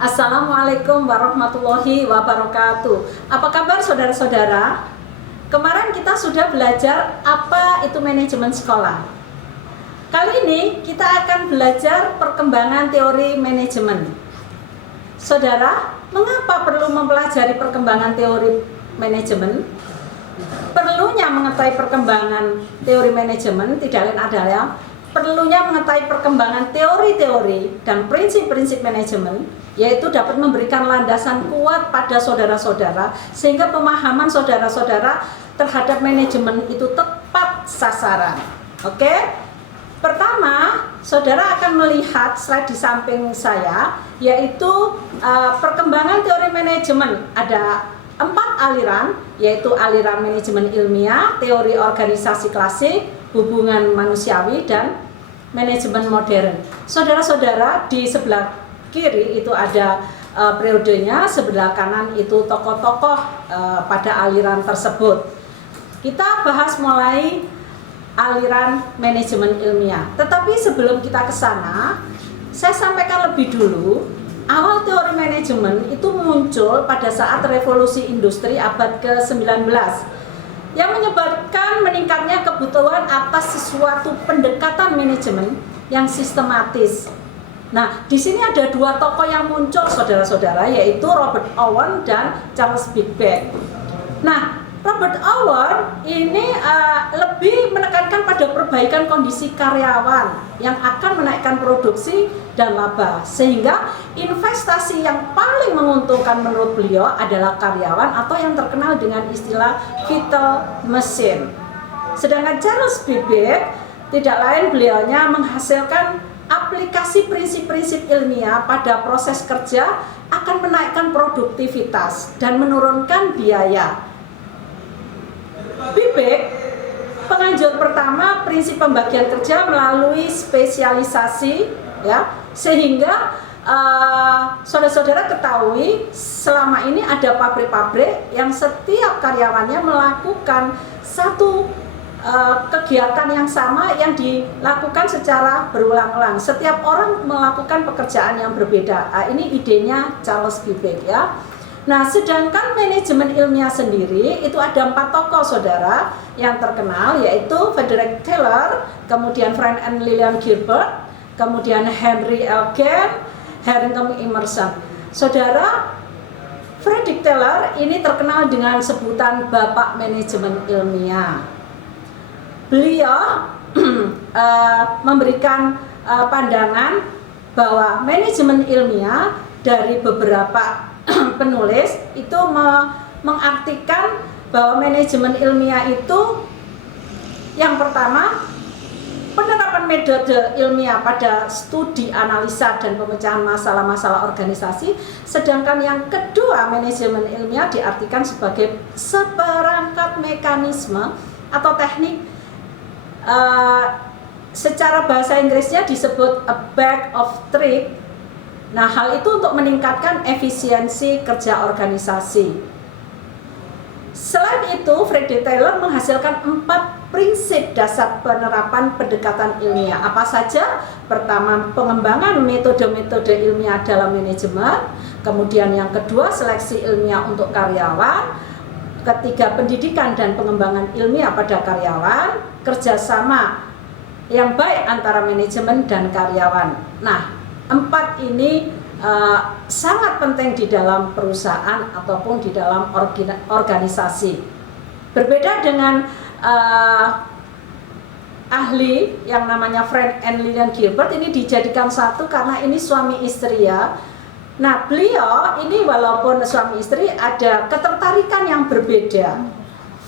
Assalamualaikum warahmatullahi wabarakatuh. Apa kabar saudara-saudara? Kemarin kita sudah belajar apa itu manajemen sekolah. Kali ini kita akan belajar perkembangan teori manajemen. Saudara, mengapa perlu mempelajari perkembangan teori manajemen? Perlunya mengetahui perkembangan teori manajemen tidak lain adalah perlunya mengetahui perkembangan teori-teori dan prinsip-prinsip manajemen, yaitu dapat memberikan landasan kuat pada saudara-saudara sehingga pemahaman saudara-saudara terhadap manajemen itu tepat sasaran. Oke? Pertama, saudara akan melihat slide di samping saya, yaitu perkembangan teori manajemen. Ada 4 aliran, yaitu aliran manajemen ilmiah, teori organisasi klasik, hubungan manusiawi, dan manajemen modern. Saudara-saudara, di sebelah kiri itu ada periodenya, sebelah kanan itu tokoh-tokoh pada aliran tersebut. Kita bahas mulai aliran manajemen ilmiah. Tetapi sebelum kita ke sana, saya sampaikan lebih dulu, awal teori manajemen itu muncul pada saat revolusi industri abad ke-19 yang menyebabkan meningkatnya kebutuhan atas sesuatu pendekatan manajemen yang sistematis. Nah, di sini ada 2 tokoh yang muncul saudara-saudara, yaitu Robert Owen dan Charles Babbage. Nah, Robert Owen ini lebih menekankan pada perbaikan kondisi karyawan yang akan menaikkan produksi dan laba, sehingga investasi yang paling menguntungkan menurut beliau adalah karyawan atau yang terkenal dengan istilah vital machine. Sedangkan Charles Babbage tidak lain beliaunya menghasilkan aplikasi prinsip-prinsip ilmiah pada proses kerja akan menaikkan produktivitas dan menurunkan biaya. Babbage penganjur pertama prinsip pembagian kerja melalui spesialisasi, ya, sehingga saudara-saudara ketahui selama ini ada pabrik-pabrik yang setiap karyawannya melakukan satu kegiatan yang sama yang dilakukan secara berulang-ulang. Setiap orang melakukan pekerjaan yang berbeda. Ini idenya Charles Babbage, ya. Nah, sedangkan manajemen ilmiah sendiri itu ada 4 tokoh saudara yang terkenal, yaitu Frederick Taylor, kemudian Frank and Lillian Gilbert, kemudian Henry L. Gantt, Harrington Emerson. Saudara, Frederick Taylor ini terkenal dengan sebutan Bapak Manajemen Ilmiah. Beliau memberikan pandangan bahwa manajemen ilmiah dari beberapa penulis itu mengartikan bahwa manajemen ilmiah itu yang pertama penerapan metode ilmiah pada studi, analisa, dan pemecahan masalah-masalah organisasi. Sedangkan yang kedua, manajemen ilmiah diartikan sebagai seperangkat mekanisme atau teknik, secara bahasa Inggrisnya disebut a bag of tricks. Nah, hal itu untuk meningkatkan efisiensi kerja organisasi. Selain itu, Frederick Taylor menghasilkan 4 prinsip dasar penerapan pendekatan ilmiah. Apa saja? Pertama, pengembangan metode-metode ilmiah dalam manajemen. Kemudian yang kedua, seleksi ilmiah untuk karyawan. Ketiga, pendidikan dan pengembangan ilmiah pada karyawan. Kerjasama yang baik antara manajemen dan karyawan. Nah, 4 ini sangat penting di dalam perusahaan ataupun di dalam organisasi. Berbeda dengan ahli yang namanya Frank and Lillian Gilbert, ini dijadikan satu karena ini suami istri, ya. Nah, beliau ini walaupun suami istri ada ketertarikan yang berbeda.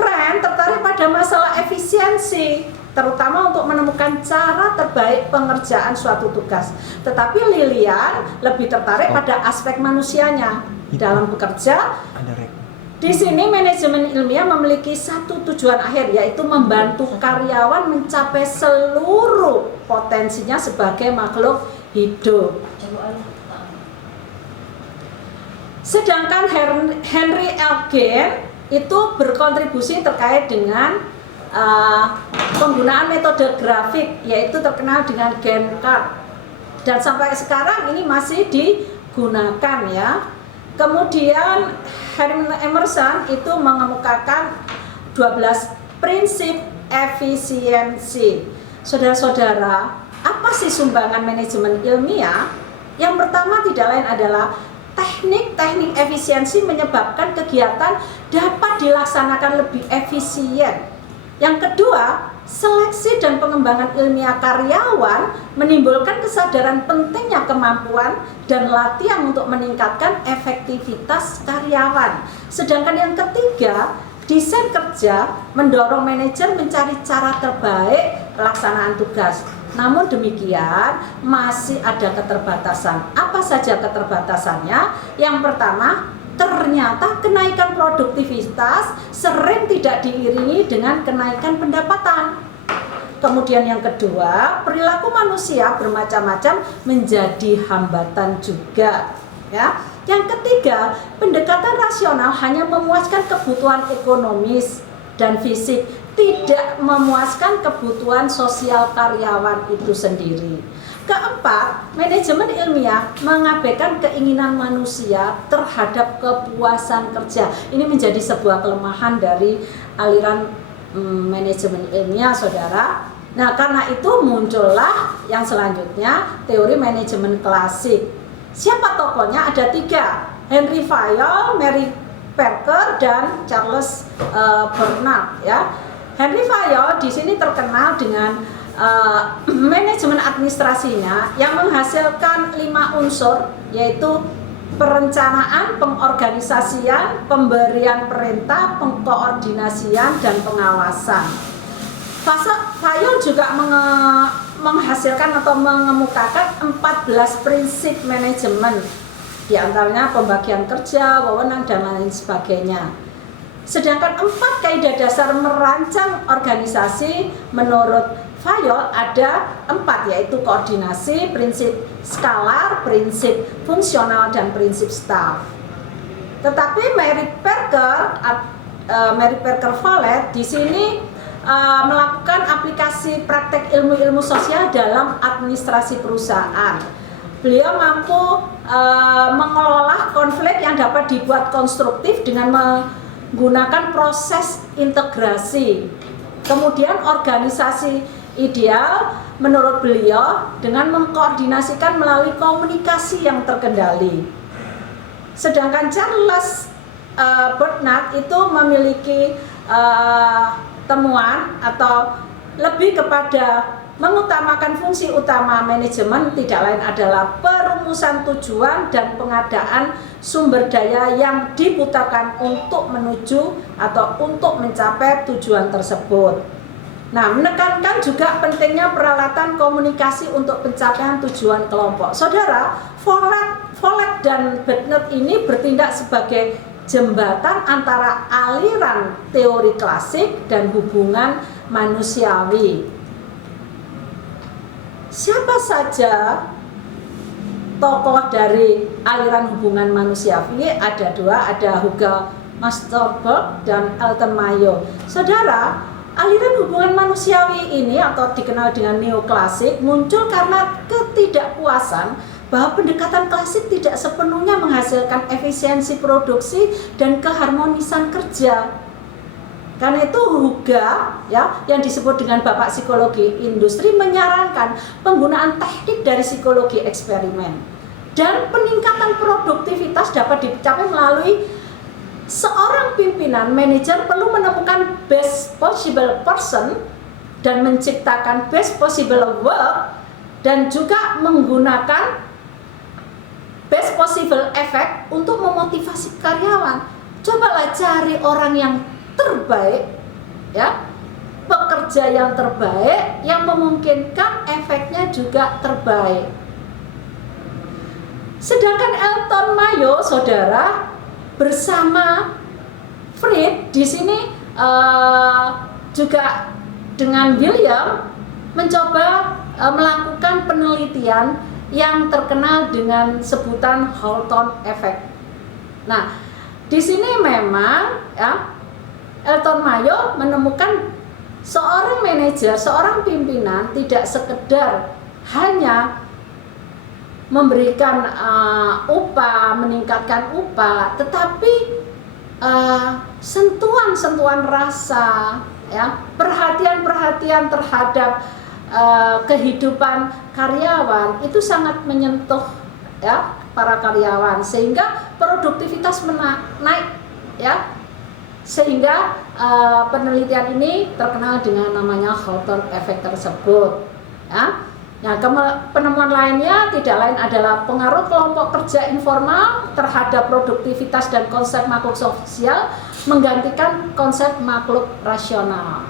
Frank tertarik pada masalah efisiensi, terutama untuk menemukan cara terbaik pengerjaan suatu tugas. Tetapi Lillian lebih tertarik pada aspek manusianya dalam bekerja. Di sini manajemen ilmiah memiliki satu tujuan akhir, yaitu membantu karyawan mencapai seluruh potensinya sebagai makhluk hidup. Sedangkan Henry L. Gantt itu berkontribusi terkait dengan penggunaan metode grafik, yaitu terkenal dengan Gantt chart. Dan sampai sekarang ini masih gunakan ya. Kemudian Herman Emerson itu mengemukakan 12 prinsip efisiensi. Saudara-saudara, apa sih sumbangan manajemen ilmiah? Yang pertama tidak lain adalah teknik-teknik efisiensi menyebabkan kegiatan dapat dilaksanakan lebih efisien. Yang kedua, seleksi dan pengembangan ilmiah karyawan menimbulkan kesadaran pentingnya kemampuan dan latihan untuk meningkatkan efektivitas karyawan. Sedangkan yang ketiga, desain kerja mendorong manajer mencari cara terbaik pelaksanaan tugas. Namun demikian, masih ada keterbatasan. Apa saja keterbatasannya? Yang pertama, ternyata kenaikan produktivitas sering tidak diiringi dengan kenaikan pendapatan. Kemudian yang kedua, perilaku manusia bermacam-macam menjadi hambatan juga. Ya. Yang ketiga, pendekatan rasional hanya memuaskan kebutuhan ekonomis dan fisik, tidak memuaskan kebutuhan sosial karyawan itu sendiri. Keempat, manajemen ilmiah mengabaikan keinginan manusia terhadap kepuasan kerja. Ini menjadi sebuah kelemahan dari aliran manajemen ilmiah, saudara. Nah, karena itu muncullah yang selanjutnya teori manajemen klasik. Siapa tokohnya? Ada 3, Henry Fayol, Mary Parker, dan Charles Bernard ya. Henry Fayol di sini terkenal dengan manajemen administrasinya yang menghasilkan 5 unsur, yaitu perencanaan, pengorganisasian, pemberian perintah, pengkoordinasian, dan pengawasan. Fayol juga menghasilkan atau mengemukakan 14 prinsip manajemen, di antaranya pembagian kerja, wewenang, dan lain sebagainya. Sedangkan 4 kaidah dasar merancang organisasi menurut Fayol ada 4, yaitu koordinasi, prinsip skalar, prinsip fungsional, dan prinsip staff. Tetapi Mary Parker Follett di sini melakukan aplikasi praktek ilmu-ilmu sosial dalam administrasi perusahaan. Beliau mampu mengelola konflik yang dapat dibuat konstruktif dengan menggunakan proses integrasi. Kemudian organisasi ideal menurut beliau dengan mengkoordinasikan melalui komunikasi yang terkendali. Sedangkan Charles Bernard itu memiliki temuan atau lebih kepada mengutamakan fungsi utama manajemen, tidak lain adalah perumusan tujuan dan pengadaan sumber daya yang dibutuhkan untuk menuju atau untuk mencapai tujuan tersebut. Nah, menekankan juga pentingnya peralatan komunikasi untuk pencapaian tujuan kelompok. Saudara, Follett dan Bernard ini bertindak sebagai jembatan antara aliran teori klasik dan hubungan manusiawi. Siapa saja tokoh dari aliran hubungan manusiawi? Ada 2, ada Hugo Masterberg dan Elton Mayo. Saudara, aliran hubungan manusiawi ini atau dikenal dengan neoklasik muncul karena ketidakpuasan bahwa pendekatan klasik tidak sepenuhnya menghasilkan efisiensi produksi dan keharmonisan kerja. Karena itu Huga ya, yang disebut dengan Bapak Psikologi Industri, menyarankan penggunaan teknik dari psikologi eksperimen. Dan peningkatan produktivitas dapat dicapai melalui seorang pimpinan manajer perlu menemukan best possible person dan menciptakan best possible work, dan juga menggunakan best possible effect untuk memotivasi karyawan. Cobalah cari orang yang terbaik ya, pekerja yang terbaik yang memungkinkan efeknya juga terbaik. Sedangkan Elton Mayo, saudara, bersama Fried di sini juga dengan William mencoba melakukan penelitian yang terkenal dengan sebutan Hawthorne Effect. Nah, di sini memang ya, Elton Mayo menemukan seorang manajer, seorang pimpinan tidak sekedar hanya memberikan upah, meningkatkan upah, tetapi sentuhan-sentuhan rasa, ya, perhatian-perhatian terhadap kehidupan karyawan itu sangat menyentuh, ya, para karyawan, sehingga produktivitas naik, ya, sehingga penelitian ini terkenal dengan namanya Hawthorne Effect tersebut, ya. Nah, penemuan lainnya tidak lain adalah pengaruh kelompok kerja informal terhadap produktivitas dan konsep makhluk sosial menggantikan konsep makhluk rasional.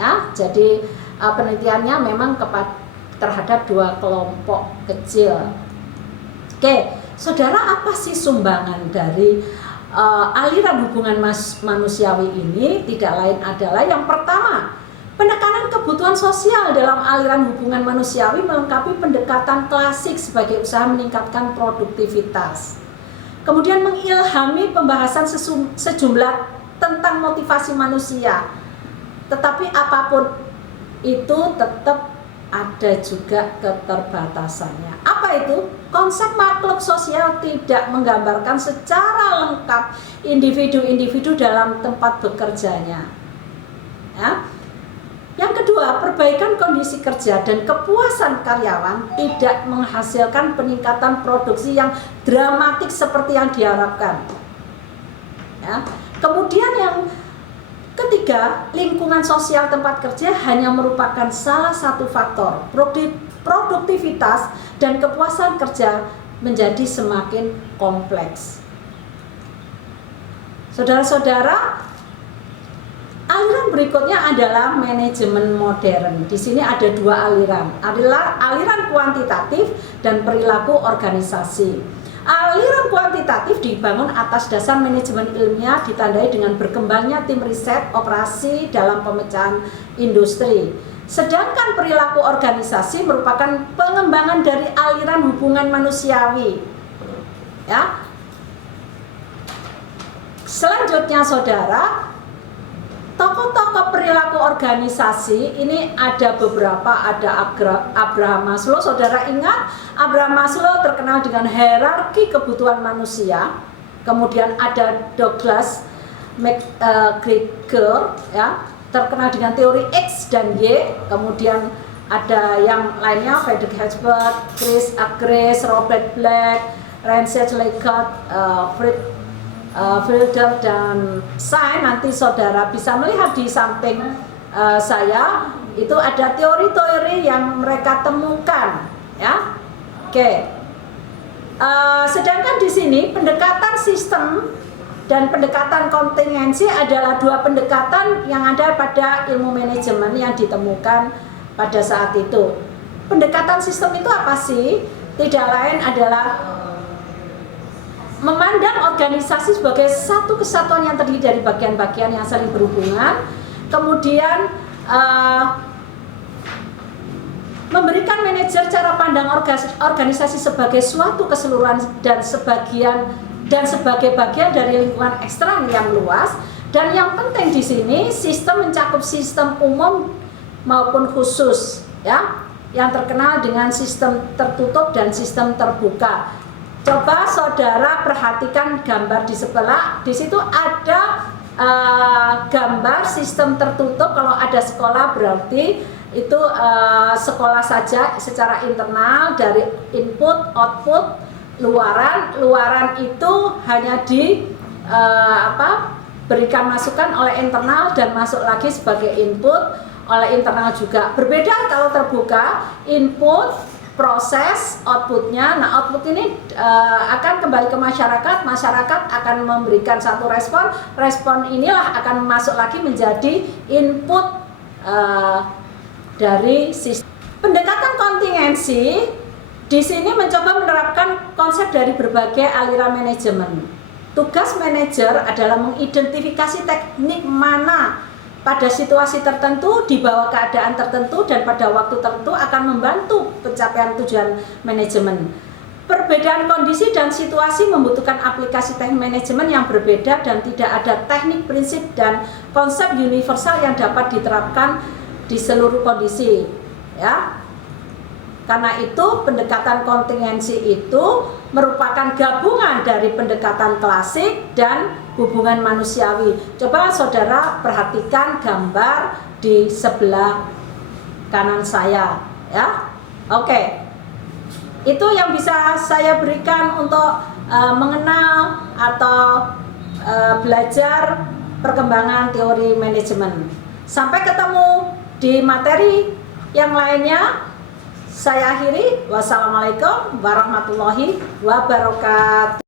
Ya, jadi penelitiannya memang terhadap dua kelompok kecil. Oke, saudara, apa sih sumbangan dari aliran hubungan manusiawi ini? Tidak lain adalah yang pertama, penekanan kebutuhan sosial dalam aliran hubungan manusiawi melengkapi pendekatan klasik sebagai usaha meningkatkan produktivitas. Kemudian mengilhami pembahasan sejumlah tentang motivasi manusia. Tetapi apapun itu tetap ada juga keterbatasannya. Apa itu? Konsep makhluk sosial tidak menggambarkan secara lengkap individu-individu dalam tempat bekerjanya. Ya. Yang kedua, perbaikan kondisi kerja dan kepuasan karyawan tidak menghasilkan peningkatan produksi yang dramatik seperti yang diharapkan. Ya. Kemudian yang ketiga, lingkungan sosial tempat kerja hanya merupakan salah satu faktor. Produktivitas dan kepuasan kerja menjadi semakin kompleks. Saudara-saudara, aliran berikutnya adalah manajemen modern. Di sini ada dua aliran, aliran kuantitatif dan perilaku organisasi. Aliran kuantitatif dibangun atas dasar manajemen ilmiah ditandai dengan berkembangnya tim riset operasi dalam pemecahan industri. Sedangkan perilaku organisasi merupakan pengembangan dari aliran hubungan manusiawi. Ya. Selanjutnya, saudara, tokoh-tokoh perilaku organisasi ini ada beberapa, ada Abraham Maslow. Saudara ingat, Abraham Maslow terkenal dengan hierarki kebutuhan manusia. Kemudian ada Douglas McGregor, ya, terkenal dengan teori X dan Y. Kemudian ada yang lainnya, Friedrich Herzberg, Chris Agres, Robert Black, Reinhard Legat, Wilder dan saya. Nanti saudara bisa melihat di samping saya itu ada teori-teori yang mereka temukan, ya. Oke. Sedangkan di sini pendekatan sistem dan pendekatan kontingensi adalah dua pendekatan yang ada pada ilmu manajemen yang ditemukan pada saat itu. Pendekatan sistem itu apa sih? Tidak lain adalah memandang organisasi sebagai satu kesatuan yang terdiri dari bagian-bagian yang saling berhubungan, kemudian memberikan manajer cara pandang organisasi sebagai suatu keseluruhan dan sebagai bagian dari lingkungan eksternal yang luas. Dan yang penting di sini, sistem mencakup sistem umum maupun khusus, ya, yang terkenal dengan sistem tertutup dan sistem terbuka. Coba saudara perhatikan gambar di sebelah. Di situ ada gambar sistem tertutup. Kalau ada sekolah berarti itu sekolah saja secara internal, dari input, output, luaran itu hanya berikan masukan oleh internal dan masuk lagi sebagai input oleh internal juga. Berbeda kalau terbuka, input, proses, outputnya. Nah, output ini akan kembali ke masyarakat akan memberikan satu respon inilah akan masuk lagi menjadi input dari sistem. Pendekatan kontingensi di sini mencoba menerapkan konsep dari berbagai aliran manajemen. Tugas manajer adalah mengidentifikasi teknik mana pada situasi tertentu, di bawah keadaan tertentu, dan pada waktu tertentu akan membantu pencapaian tujuan manajemen. Perbedaan kondisi dan situasi membutuhkan aplikasi teknik manajemen yang berbeda dan tidak ada teknik, prinsip, dan konsep universal yang dapat diterapkan di seluruh kondisi. Ya. Karena itu pendekatan kontingensi itu merupakan gabungan dari pendekatan klasik dan hubungan manusiawi. Coba saudara perhatikan gambar di sebelah kanan saya, ya. Oke. Itu yang bisa saya berikan untuk mengenal atau belajar perkembangan teori manajemen. Sampai ketemu di materi yang lainnya. Saya akhiri. Wassalamualaikum warahmatullahi wabarakatuh.